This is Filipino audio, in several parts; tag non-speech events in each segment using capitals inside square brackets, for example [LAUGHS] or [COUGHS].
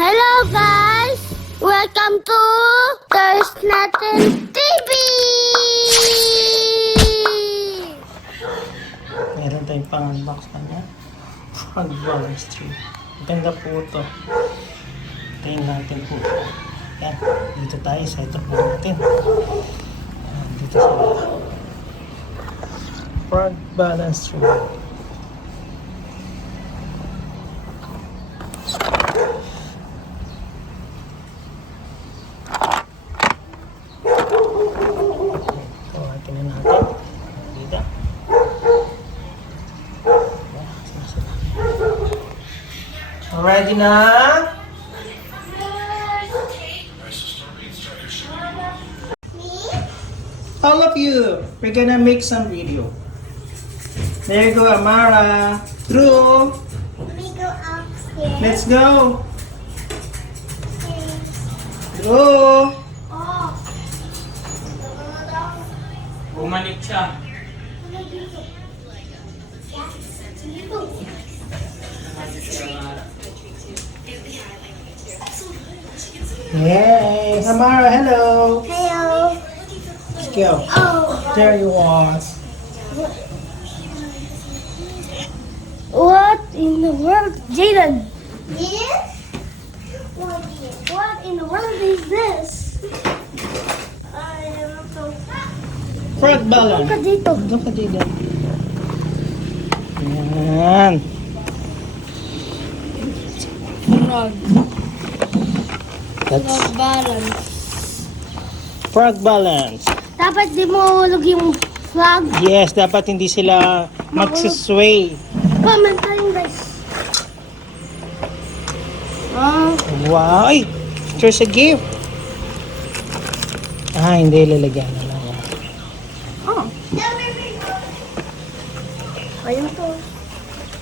Hello guys! Welcome to There's Nothing TV! Meron tayong pang-unbox na niya. Frog Balance 3. Maganda po ito. Tingin natin po. Yan. Dito tayo sa ito po natin. Dito sa Frog Balance 3. Ready na? All of you, we're gonna make some video. There you go, Amara. Drew, We go upstairs. let's go. Drew. Oh! Bumalik siya. Yay! Amara, hello. Hello! Let's go. Oh! There you are. What in the world? Jaden! This? What is What in the world is this? I don't know. Frog. Look at dito. Doon ka dito. Yan. Frog. That's balance. frog balance. Dapat di mo hulog yung flag. Yes, dapat hindi sila magsisway. Comment tayo guys. Ah, Wow! Ay! There's a gift! Ah, hindi. Lalagyan na lang. oh. Ayun to.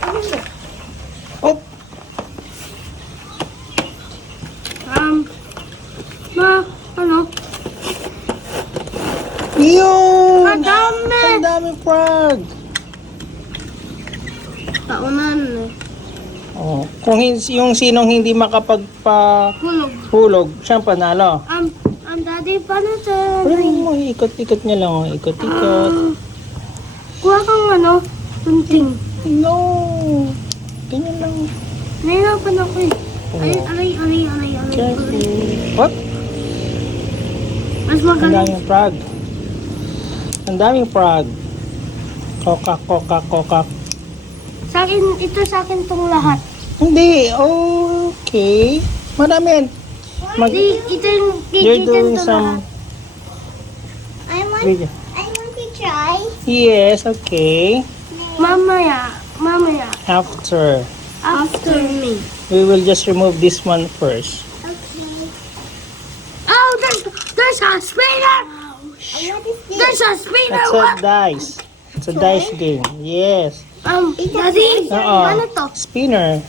Ayun to. Oh! Um, ma, ano? Yun! Ang dami! Ang dami frog! Taunan eh. Oh, kung yung sinong hindi makapagpahulog, Hulog. siyang panalo. Um, ang daddy, paano ito? Pero mo, ikot-ikot niya lang. oh. Ikot-ikot. Ah, kuha kang ano, hunting. No! Ganyan lang. Nahirapan ako eh. Ay, Oh. aray, aray, aray, aray. Careful. What? Mas Ang magaling. daming frog. Ang daming frog. Kokak, kokak, kokak. Sa akin, ito sa akin tong lahat. Hindi, okay. Marami yan. Mag- Di, ito yung you're kikitin doing to some lahat. I want, video. I want to try. Yes, okay. Mamaya, mamaya, After. after me. We will just remove this one first. Okay. Oh, there's, there's a spinner! There's a spinner! That's a What? dice. It's a dice game. Yes. Um, Daddy, Oo. ano to? Spinner.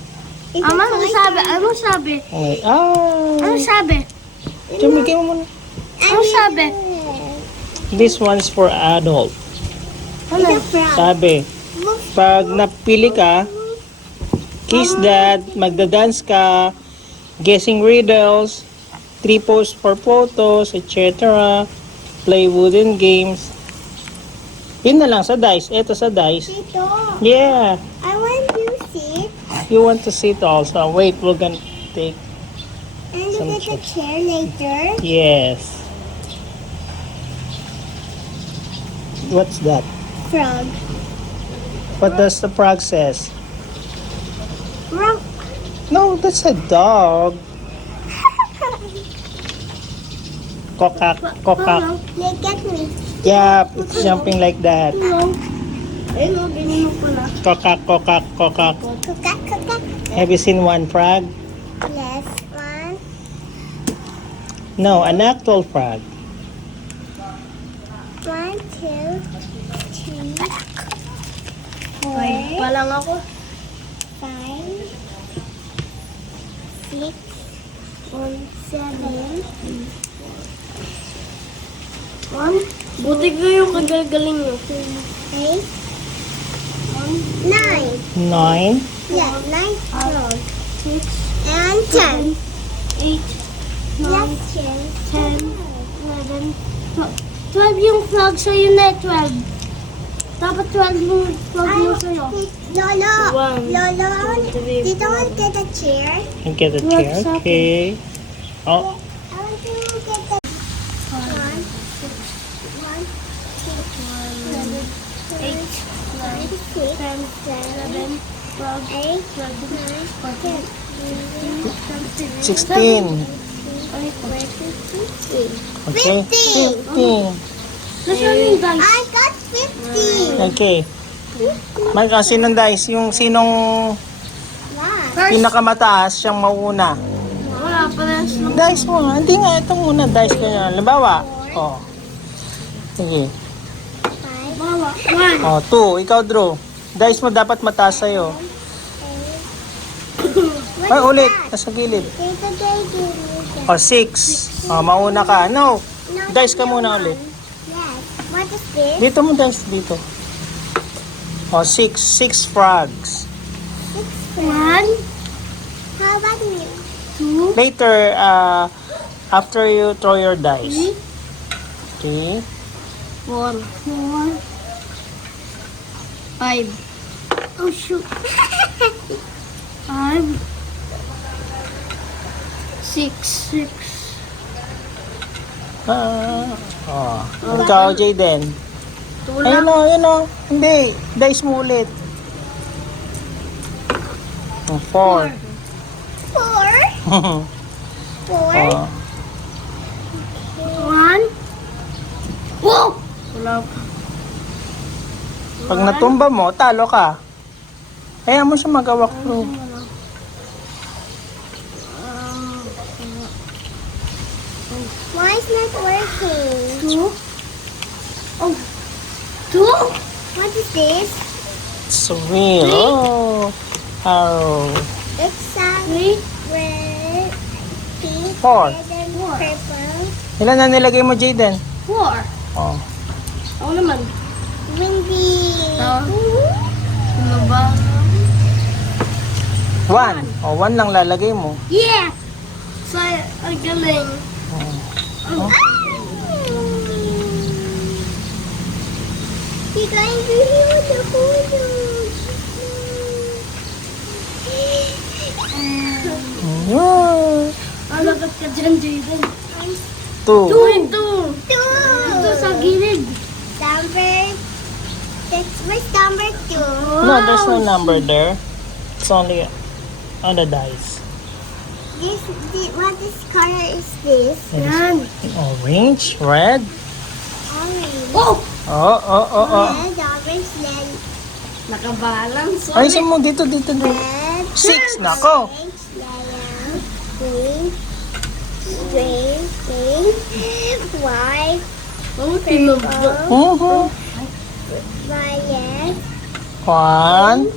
Ama, ano sabi? Ano sabi? Okay. Ah. Ano sabi? Tumigay mo muna. Ano sabi? This one's for adult. Ano? Sabi, pag napili ka, kiss that, magda-dance ka, guessing riddles, three posts for photos, etc. Play wooden games. Yun na lang sa dice. Ito sa dice. Ito. Yeah. I want to sit You want to sit also. Wait, we're gonna take. and look at the chair later. Yes. What's that? Frog. What does the frog says? Frog. No, that's a dog. Kokak, kokak. Look at me. Yeah, it's jumping like that. Hello. Ayun o, ganyan mo pala. Kokak, kokak, kokak. Kukak, kukak. Have you seen one frog? Yes, one. No, an actual frog. One, two, three, four, pa lang ako. Five, six, one, seven, one, buti ko yung kagagaling nyo. Eight, nine. Nine. Yeah, nine, twelve, six, and ten. 8, 9, 10, 11, 12. 12 yung flag sa'yo na 12. Dapat 12 yung flag mo sa'yo. Lolo, One, Lolo, two, three, did I want to get a chair? And get a chair. Okay. Oh, 10, 11, 12, 13, 14, 15, 16. Okay. 15. Let's run yung dice. I got 15. Okay. Mike, ah, sinong dice? Yung sinong pinakamataas siyang mauna? Wala pa lang. Dice mo nga. Hindi nga, ito muna dice ka niya. Halimbawa, oh. Sige. Halimbawa, one. Oh, two. Ikaw, Drew. Dice mo dapat mataas [COUGHS] sa'yo. Ay, ulit. Nasa gilid. Dito. Oh, six. Oh, mauna ka. No. Dice ka muna one. ulit. What is this? Dito mo dice dito. Oh, six. Six frogs. Six. 1, How about you? 2, Later, uh, after you throw your dice. 3, Okay. 4, 4, 5. Oh, shoot. 5, 6, 6, Ah, oh. Ikaw, Jaden. 2 Ayun o, ayun o. Hindi. Dice mo ulit. Oh, Four. Four. [LAUGHS] Four. oh. 1. Whoa! Wala. Pag natumba mo, talo ka. Kaya mo siya magawa ko. Why is not working? 2. Oh. 2? What is this? It's a wheel. Oh. Arrow. It's a Three. red, pink, Four. red, and purple. Ilan na nilagay mo, Jaden? 4. Oh. Ako naman. Ah. Ano ba? One. Oh, one lang lalagay mo. Yeah! So, ang galing. Oh. You're going to hear the photos. Yeah. Alagat ka dyan, Jaden. Two. Two ito. Two. Ito sa gilid. Number. That's where's number two. No, there's no number there. It's only on the dice. This, the, what is color is this? Yan. Orange, red. Orange. Oh! Oh, oh, oh, oh. Red, orange, red, Nakabalance. Ayusin mo dito, dito, dito. red, Six, nako. orange, yellow, green, green, green, white, Oh, purple, Mhm. Violet, One,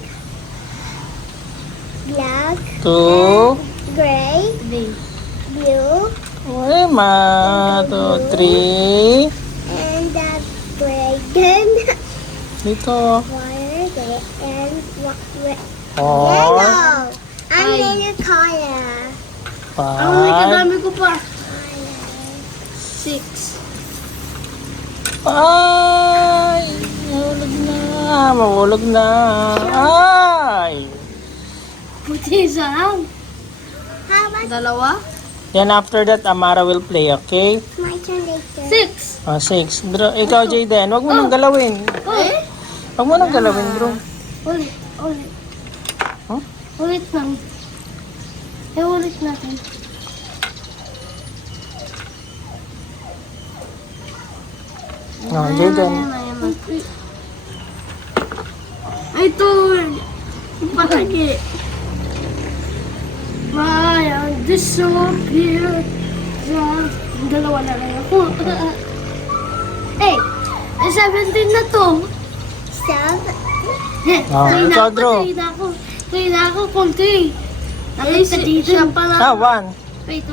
black, two, gray, blue, Uy, ma, two, three. and the dragon. [LAUGHS] Dito. Red, and red, Four, yellow. Then the color. Ang may five, kadami ko pa. Six. ay, mahulog na, mahulog na, ay. Puti about Dalawa. Then after that, Amara will play, okay? my turn later? Six. Oh, six. Bro, ikaw, Jayden, wag mo nang galawin. Oh. Wag mo nang galawin, bro. Ulit. Ulit. Huh? Ulit lang. Eh, ulit natin. Oh, Jayden. Ay, ito. Palagi. Mayang disappear. Sa dalawa na lang ako. [LAUGHS] hey, eh, 17 na to. Seven. Eh, Oh, three na ako, three na ako. Three na ako, konti. Eh, si, siya pala. Ah, one. Wait.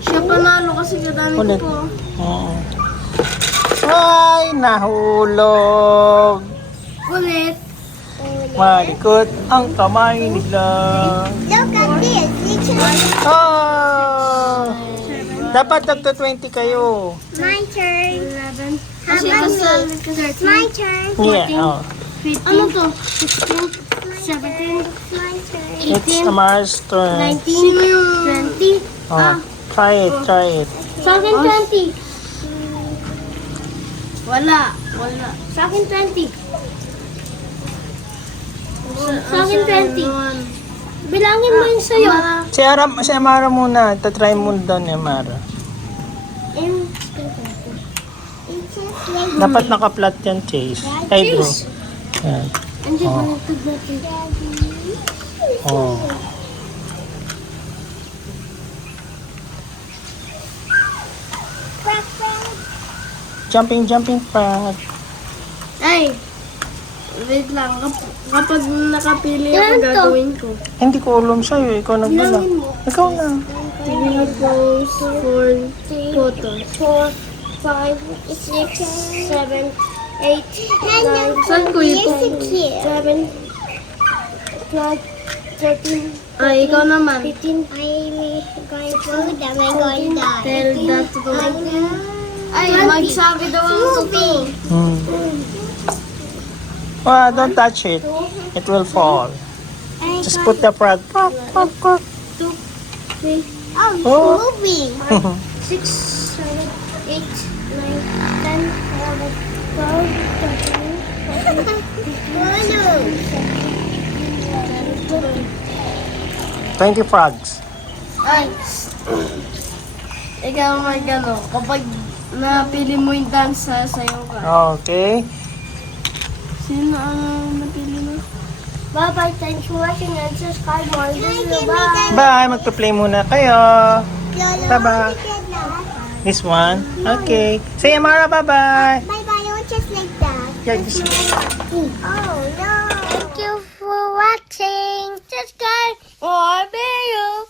Siya panalo kasi kadami ko po. Oo. Ay, nahulog. Ulit. Malikot ang kamay nila. Look at this. Oh! Dapat tagto 20 kayo. my turn. 11. How about me? 13. My turn. Yeah, oh. 15. Ano to? 16. 17. My turn. It's 18. Amar's turn. 19. 20. Oh, try it, try it. Sa akin 20. Wala. Wala. Sa akin 20. Sa akin 20. Bilangin mo yun sa'yo. Si, Ara, si Amara muna. Tatry muna daw ni Amara. Dapat naka-flat yan, Chase. Ay, bro. Yan. Oh. oh. Jumping, jumping frog. Ay! Wait lang. Kap- kapag nakapili ako, gagawin ko. Hindi ko alam sa'yo. Ikaw mo. Ikaw na. Three posts for photos. Four, five, six, Seven, eight, And nine, the saan ko ito? Yes, it's here. Seven, twelve, thirteen, Ay, ikaw naman. I'm going to. Am I going to Tell that to go. Ay, magsabi daw ang. Hmm. Oh, don't touch it. It will fall. Just put the three, Oh, Oh. moving. six, seven, eight, nine, ten, eleven, twelve, thirteen, Balloon. 20 frogs. Ay, ikaw mag ano, kapag napili mo yung dance, sasayaw ka. Okay. Sino ang napili mo? Bye-bye. Thanks for watching and subscribe more. Bye. Bye. Magpa-play muna kayo. Bye-bye. This one? Okay. Say, Amara, bye-bye. Bye-bye. Just like that. Yeah, just Oh, no. Thank you for watching. Subscribe or video.